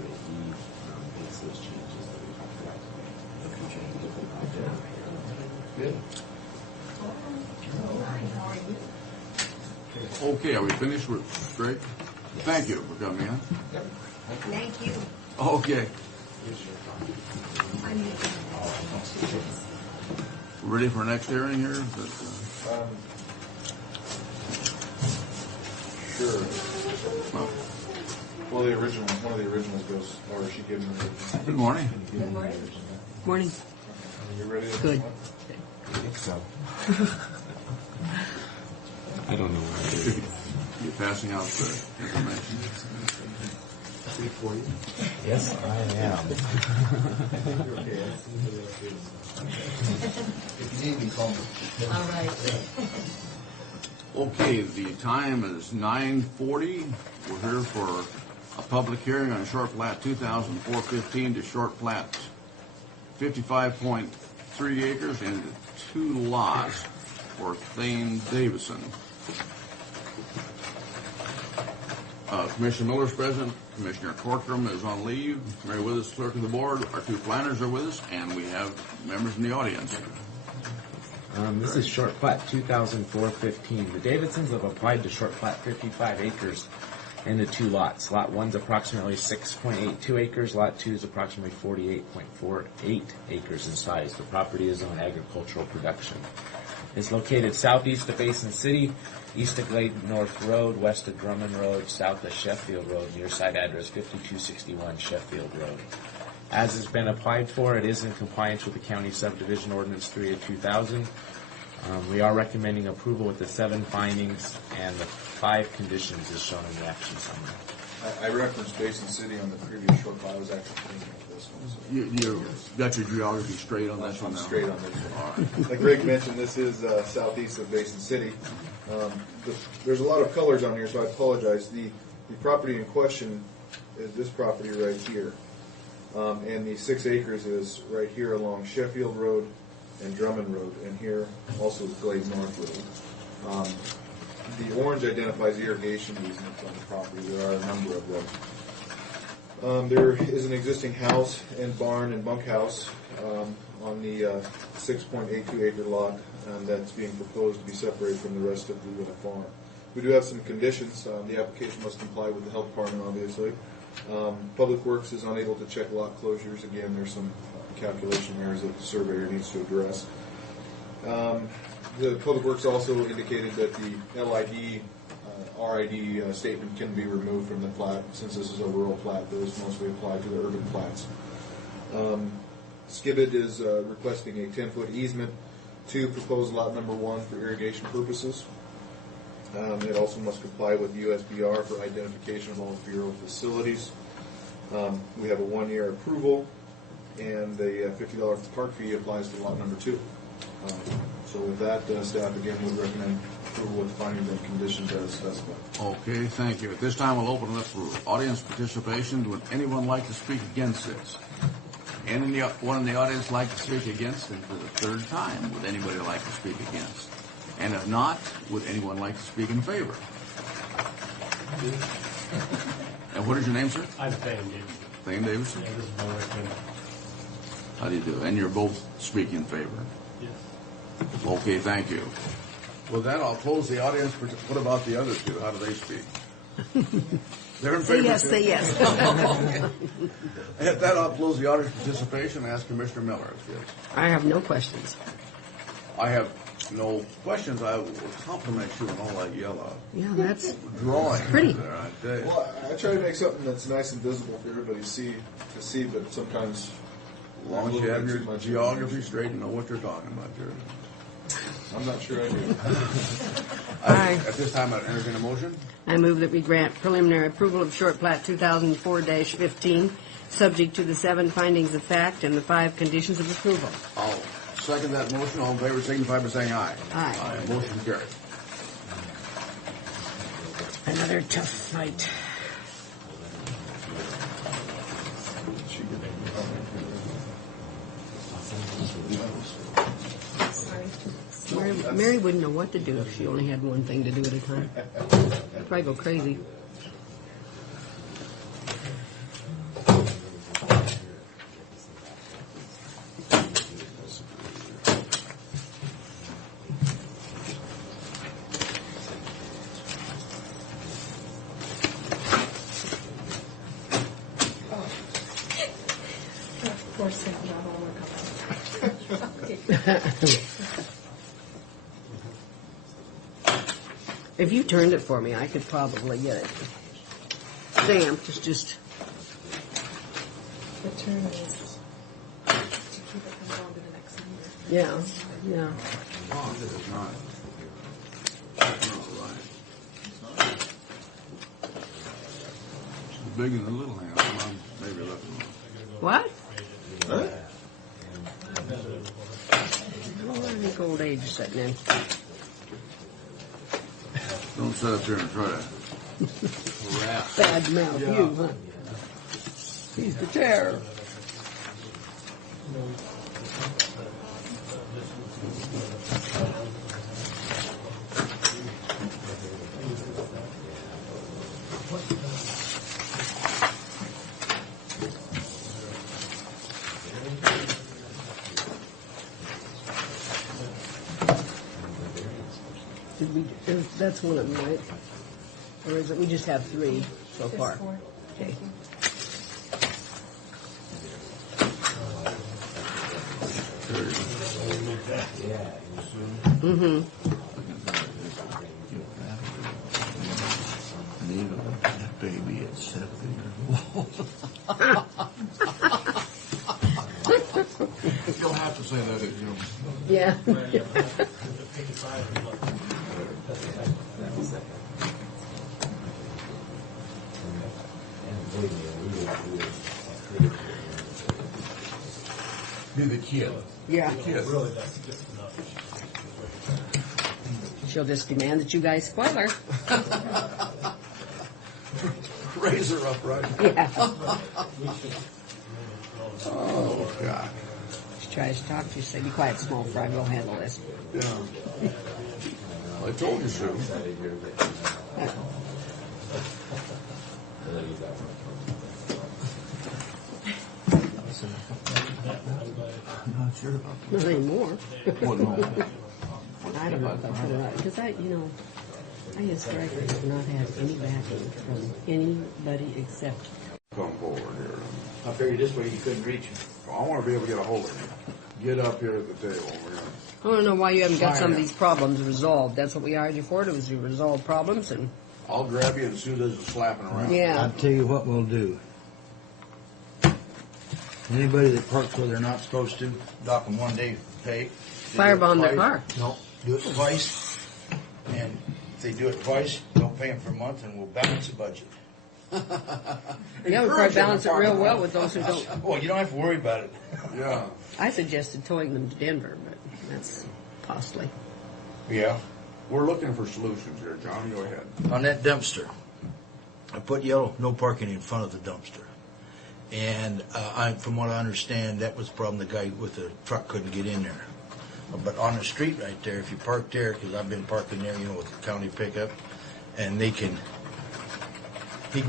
that he makes those changes that we talked about tonight. Good. Okay, are we finished with Greg? Thank you for coming in. Thank you. Okay, ready for next hearing here? Sure. Well, the original, one of the originals goes, or she gave me the original. Good morning. Morning. You ready? to Good. I think so. I don't know where You passing out the information? Yes, I am. All right. Okay, the time is 9:40. We're here for a public hearing on short plat 2004-15 to short plat 55.3 acres and 2 lots for Thane Davison. Commissioner Miller's present. Commissioner Corcoran is on leave. Mary Withers, clerk of the board. Our 2 planners are with us, and we have members in the audience. This is short plat 2004-15. The Davidsons have applied to short plat 55 acres into 2 lots. Lot 1's approximately 6.82 acres. Lot 2 is approximately 48.48 acres in size. The property is on agricultural production. It's located southeast of Basin City, east of Glade North Road, west of Drummond Road, south of Sheffield Road, near site address 5261 Sheffield Road. As has been applied for, it is in compliance with the County Subdivision Ordinance 3 of 2000. We are recommending approval with the 7 findings and the 5 conditions as shown in the action summary. I referenced Basin City on the previous short file. I was actually thinking of this one. So. You got your geography straight on this one I'm now? straight on this one. Like Greg mentioned, this is southeast of Basin City. There's a lot of colors on here, so I apologize. The property in question is this property right here. And the 6 acres is right here along Sheffield Road and Drummond Road, and here also is Glade North Road. The orange identifies irrigation easements on the property. There are a number of them. There is an existing house and barn and bunkhouse on the 6.82 acre lot that's being proposed to be separated from the rest of the farm. We do have some conditions. The application must comply with the health department, obviously. Public Works is unable to check lot closures. Again, there's some calculation errors that the surveyor needs to address. The Public Works also indicated that the LID, RID statement can be removed from the plat. Since this is a rural plat, those mostly apply to the urban plats. Skibbit is requesting a 10-foot easement to propose lot number 1 for irrigation purposes. It also must comply with USBR for identification of all Bureau facilities. We have a 1-year approval, and the $50 park fee applies to lot number 2. So with that, staff again would recommend approval with findings and conditions as specified. Okay, thank you. At this time, we'll open it up for audience participation. Would anyone like to speak against this? Anyone in the audience like to speak against? And for the 3rd time, would anybody like to speak against? And if not, would anyone like to speak in favor? And what is your name, sir? I'm Thane Davidson. Thane Davidson? Yeah, this is Bill Rickman. How do you do? And you're both speaking in favor? Yes. Okay, thank you. With that, I'll close the audience. What about the other 2? How do they speak? They're in favor. Say yes. At that, I'll close the audience participation and ask Commissioner Miller. Yes. I have no questions. I have no questions. I will compliment you on all that yellow Yeah, that's drawing. pretty. There, I tell you. Well, I try to make something that's nice and visible for everybody to see, but sometimes As long as you have your geography straight and know what you're talking about, Jared. I'm not sure I do. At this time, I'd entertain a motion. I move that we grant preliminary approval of short plat 2004-15, subject to the 7 findings of fact and the 5 conditions of approval. I'll second that motion. All in favor signify by saying aye. Aye. Motion carried. Another tough fight. Mary wouldn't know what to do if she only had one thing to do at a time. She'd probably go crazy. Of course, I have all work on If you turned it for me, I could probably get it stamped. It's just, The term is to keep it from going to the next number. yeah, yeah. Oh, this is not. All right. It's big in the little hand. Well, maybe left one. What? Huh? Oh, I think old age is setting in. Don't sit up there and try to harass. Bad mouth you, huh? He's the chair. That's one of them, right? Or is it, we just have 3 so Just far? 4. Okay. Mm-hmm. That baby at 7 years old. You'll have to say that at you. Yeah. Be the kid. Yeah. Kid. She'll just demand that you guys spoil her. Raise her up, right? Yeah. Oh, God. She tries to talk to you, say, be quiet, small fry, we'll handle this. Yeah. I told you so. I'm not sure about Not anymore. Well, no. I don't know if I put it out, because I historically have not had any backing from anybody except. Come forward here. I figured this way you couldn't reach him. I want to be able to get a hold of you. Get up here at the table. We're gonna... I want to know why you haven't got some of Fine. these problems resolved. That's what we hired you for, to resolve problems, and I'll grab you as soon as it's slapping around. yeah. I'll tell you what we'll do. Anybody that parks where they're not supposed to, dock them 1 day pay. They do it Firebomb their twice. car. No, do it twice. And if they do it twice, don't pay them for a month and we'll balance the budget. Yeah, we probably balance it real well with those who don't. Well, you don't have to worry about it. Yeah. I suggested towing them to Denver, but that's costly. Yeah. We're looking for solutions here, John. Go ahead. On that dumpster, I put yellow, no parking in front of the dumpster. And from what I understand, that was the problem. The guy with the truck couldn't get in there. But on the street right there, if you park there, because I've been parking there, with the county pickup, and he can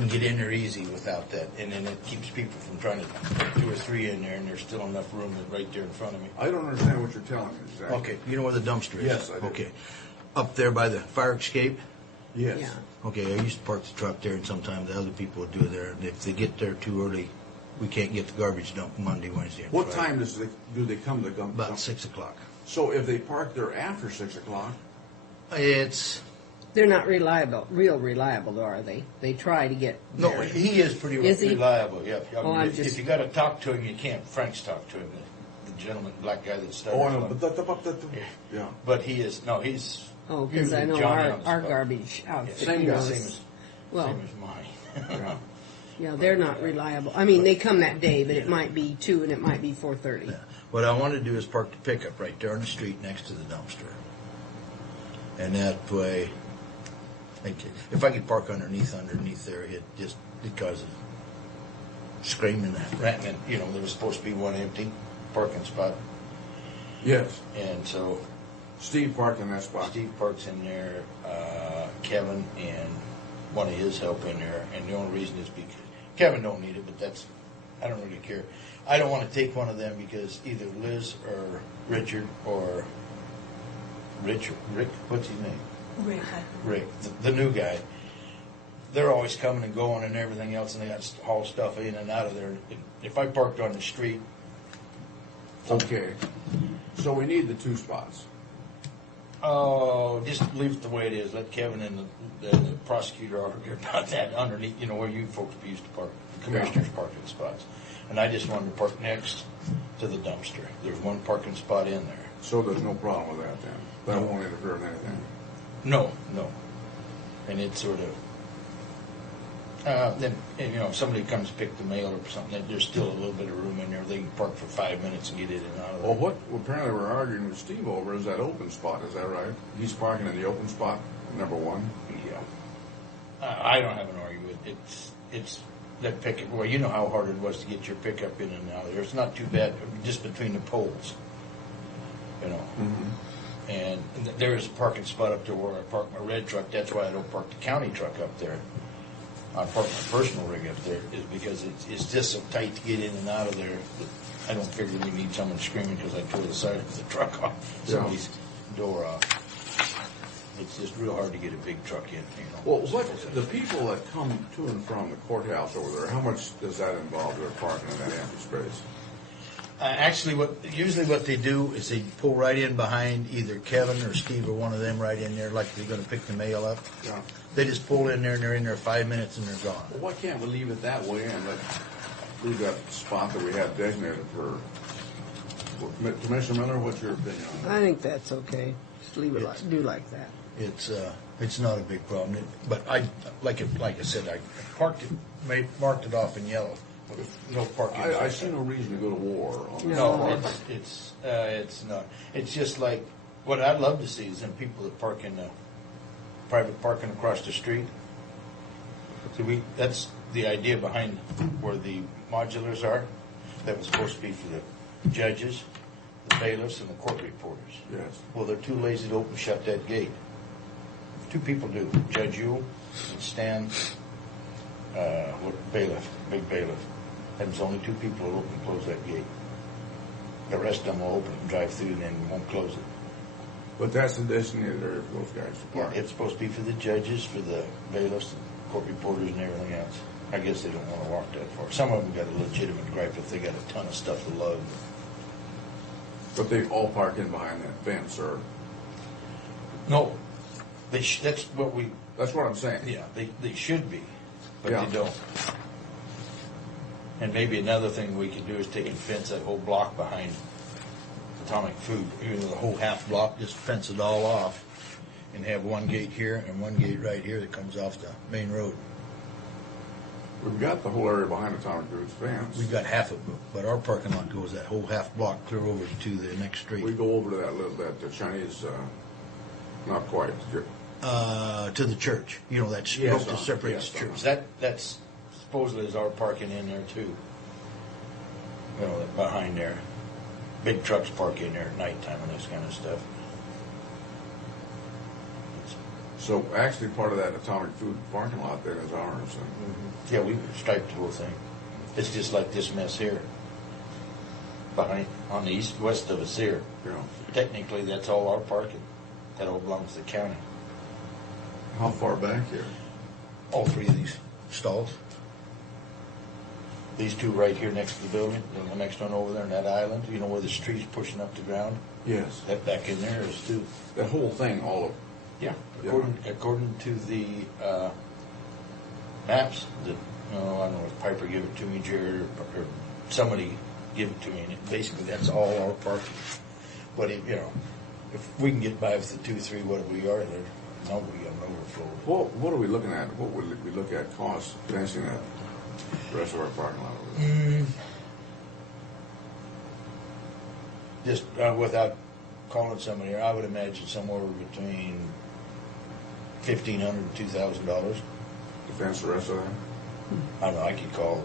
get in there easy without that. And then it keeps people from trying to put 2 or 3 in there, and there's still enough room right there in front of me. I don't understand what you're telling me, Zach. Okay, you know where the dumpster is? Yes, I do. Okay. Up there by the fire escape? Yes. Yeah. Okay, I used to park the truck there, and sometimes the other people would do it there. And if they get there too early, we can't get the garbage dumped Monday, Wednesday, and What Friday. time do they come to the dump? About 6 o'clock. So if they park there after 6 o'clock, They're not real reliable, though, are they? They try to get No, there. he is pretty Is he? reliable, yeah. Oh, I'm if just- you got to talk to him, you can't. Frank's talked to him, the gentleman, black guy that started. oh, I know, but yeah. But he is, no, he's. Oh, because I know Johnny our Hunt's garbage outfit. Same you know, guy. Same is- as, well, same as mine. Yeah. yeah, they're not reliable. I mean, they come that day, but it might be 2 and it might be 4:30. What I want to do is park the pickup right there on the street next to the dumpster. And that way, if I could park underneath there, it just because of screaming and ranting, there was supposed to be one empty parking spot. Yes. And so Steve parked in that spot. Steve parks in there, Kevin and one of his help in there, and the only reason is because Kevin don't need it, but I don't really care. I don't want to take one of them because either Liz or Richard or Rick, what's his name? Rick, the new guy. They're always coming and going and everything else, and they got to haul stuff in and out of there. If I parked on the street, Okay. So we need the 2 spots. oh, just leave it the way it is. Let Kevin and the prosecutor argue about that underneath, where you folks used to park, commissioners' parking spots. And I just wanted to park next to the dumpster. There's one parking spot in there. So there's no problem with that then? That won't interfere with anything? No. And it's sort of, then, if somebody comes to pick the mail or something, there's still a little bit of room in there. They can park for 5 minutes and get in and out of there. Well, what apparently we're arguing with Steve over is that open spot, is that right? He's parking in the open spot, number 1? Yeah. I don't have an argument. It's that pickup. Well, you know how hard it was to get your pickup in and out of there. It's not too bad just between the poles. Mm-hmm. And there is a parking spot up there where I park my red truck. That's why I don't park the county truck up there. I park my personal rig up there is because it's just so tight to get in and out of there that I don't figure we need someone screaming because I tore the side of the truck off, somebody's door off. It's just real hard to get a big truck in. Well, the people that come to and from the courthouse over there, how much does that involve their parking in that empty space? Actually, usually what they do is they pull right in behind either Kevin or Steve or one of them right in there, like they're going to pick the mail up. Yeah. They just pull in there and they're in there 5 minutes and they're gone. Well, why can't we leave it that way and leave that spot that we have designated for? Commissioner Miller, what's your opinion on that? I think that's okay. Just leave it do like that. It's not a big problem, but like I said, I marked it off in yellow. No parking. I see no reason to go to war on this. No, it's not. It's just like what I'd love to see is them people that park in the private parking across the street. See, that's the idea behind where the modulars are. That was supposed to be for the judges, the bailiffs, and the court reporters. Yes. Well, they're too lazy to open and shut that gate. 2 people do. Judge Ewell and Stan, bailiff, big bailiff. And there's only 2 people who open and close that gate. The rest of them will open and drive through and then won't close it. But that's the designated area for those guys to park. It's supposed to be for the judges, for the bailiffs, and court reporters, and everything else. I guess they don't want to walk that far. Some of them got a legitimate gripe if they got a ton of stuff to load. But they all park in behind that fence, or? No, that's what we. That's what I'm saying. Yeah, they should be, but Yeah. they don't. And maybe another thing we could do is take and fence that whole block behind Atomic Food, the whole half block, just fence it all off, and have one gate here and one gate right here that comes off the main road. We've got the whole area behind Atomic Foods fence. We've got half of it, but our parking lot goes that whole half block clear over to the next street. We go over to that Chinese, not quite. To the church, that strip Yes, that separates yes, the church. That's supposedly is our parking in there too. Behind there, big trucks park in there at nighttime and this kind of stuff. So actually, part of that Atomic Food parking lot then is ours. Yeah, we striped the whole thing. It's just like this mess here. Behind, on the west of us here. Yeah. Technically, that's all our parking. That all belongs to the county. How far back here? All 3 of these stalls. These two right here next to the building, and the next one over there in that island, you know where the tree's pushing up the ground? Yes. That back in there is too. That whole thing, all of, Yeah. According to the maps, that, I don't know if Piper gave it to me, Jared, or somebody give it to me, and basically that's all our parking. But if we can get by with the 2, 3, what we are, there, no, we got an overflow. what are we looking at? What would we look at cost finishing that rest of our parking lot over there? Just without calling somebody, I would imagine somewhere between $1,500 and $2,000. To fence the rest of that? I don't know. I could call.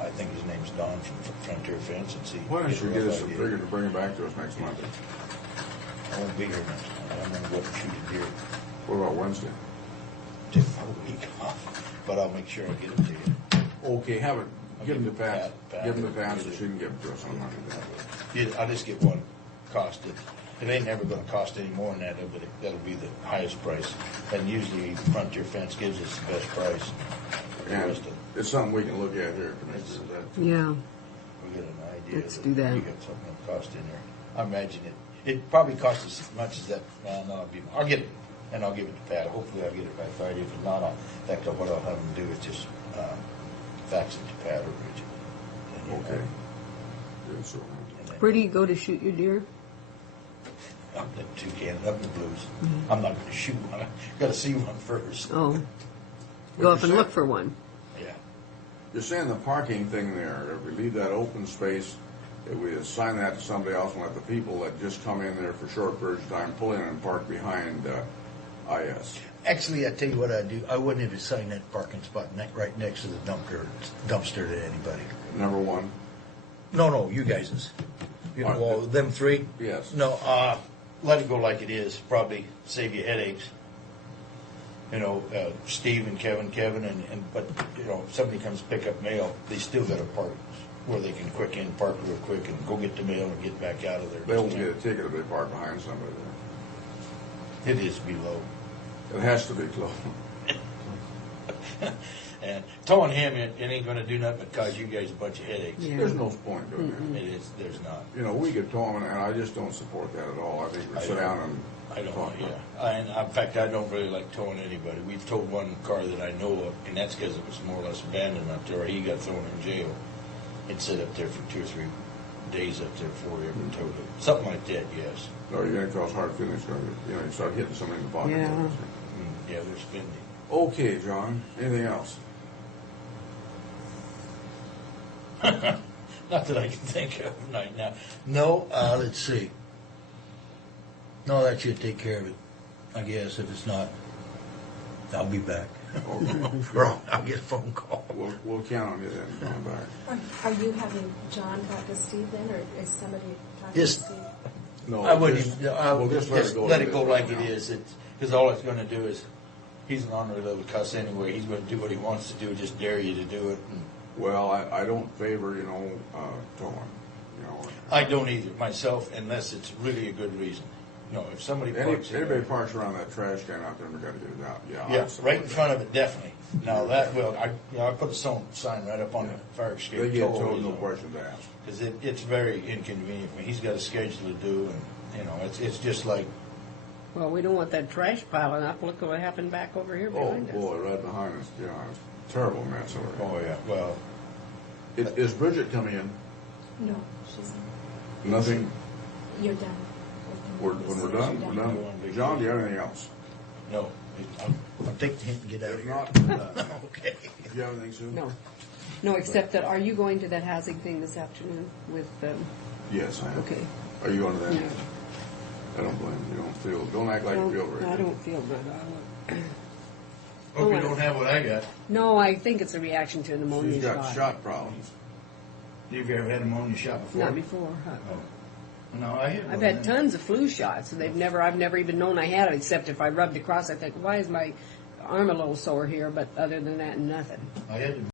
I think his name's Don from Frontier Fence and see. Why don't you a get rough us some idea. figure to bring it back to us next Monday? I won't be here next time. I'm going to go up and shoot a deer. What about Wednesday? Take a week off, but I'll make sure I get it to you. Okay, have it, give them to Pat. Pat. Give them to Pat so she can give it to us on Monday. I'll just get one costed. It ain't never going to cost any more than that, but that'll be the highest price. And usually Frontier Fence gives us the best price. And it's something we can look at here, Commissioner. Yeah. We get an idea. Let's do that. We got something that cost in there. I imagine it probably costs us as much as that. No, I'll get it, and I'll give it to Pat. Hopefully I'll get it by Friday. If not, what I'll have him do is just fax it to Pat or Bridget. Okay. Good, so. Where do you go to shoot your deer? Up in Toucan, up in the Blues. I'm not going to shoot one. I got to see one first. Oh. Go up and look for one. Yeah. You're saying the parking thing there, if we leave that open space, if we assign that to somebody else and let the people that just come in there for short periods of time pull in and park behind IS. Actually, I tell you what I'd do. I wouldn't have assigned that parking spot right next to the dumpster to anybody. Number one. No, you guys. Well, them three? Yes. No, let it go like it is. Probably save you headaches. Steve and Kevin, but if somebody comes to pick up mail, they still got to park where they can park real quick and go get the mail and get back out of there. They won't get a ticket if they park behind somebody there. It is below. It has to be close. And towing him, it ain't going to do nothing but cause you guys a bunch of headaches. Yeah. There's no point doing that. It is. There's not. We could tow them, and I just don't support that at all. I think we sit down and I don't. talk. And in fact, I don't really like towing anybody. We've towed one car that I know of, and that's because it was more or less abandoned up there. Or he got thrown in jail. It sat up there for 2 or 3 days up there before we ever towed it. Something like that, yes. No, you're going to cause hard feelings. You start hitting somebody in the body. Yeah. Yeah, they're spending. Okay, John. Anything else? Not that I can think of right now. No, let's see. No, that should take care of it. I guess if it's not, I'll be back. Or I'll get a phone call. We'll count on you then coming back. Are you having John talk to Steve then, or is somebody talking Yes. to Steve? No, I wouldn't even, we'll just let it go like right it now. is. Because all it's going to do is, he's an ornery little cuss anyway. He's going to do what he wants to do, just dare you to do it. And Well, I don't favor, towing. I don't either, myself, unless it's really a good reason. If somebody parks in Anybody there- parks around that trash can out there, we got to get it out. Yeah, Yeah, right in front of it, definitely. Now that will, I put a sign right up on the fire escape. They get told, no questions asked. Because it's very inconvenient. He's got a schedule to do, and it's just like, Well, we don't want that trash piling up. Look what happened back over here Oh, behind us. boy, right behind us. Yeah, it's a terrible mess over there. oh yeah, well, Is Bridget coming in? No, she's Nothing? You're done. When we're done? We're done. John, do you have anything else? no. I'll take the hint and get out of If here. not, we're done. Okay. Do you have anything, Sue? No, except that, are you going to that housing thing this afternoon with, Yes, I am. okay. Are you going to that? No. I don't blame you. Don't act like you feel very I good. don't feel good. Hope you don't have what I got. No, I think it's a reaction to a pneumonia She's got shot. shot problems. You've ever had a pneumonia shot before? Not before. No, I had. I've had tons of flu shots, and I've never even known I had it, except if I rubbed across, I think, why is my arm a little sore here? But other than that, nothing. I had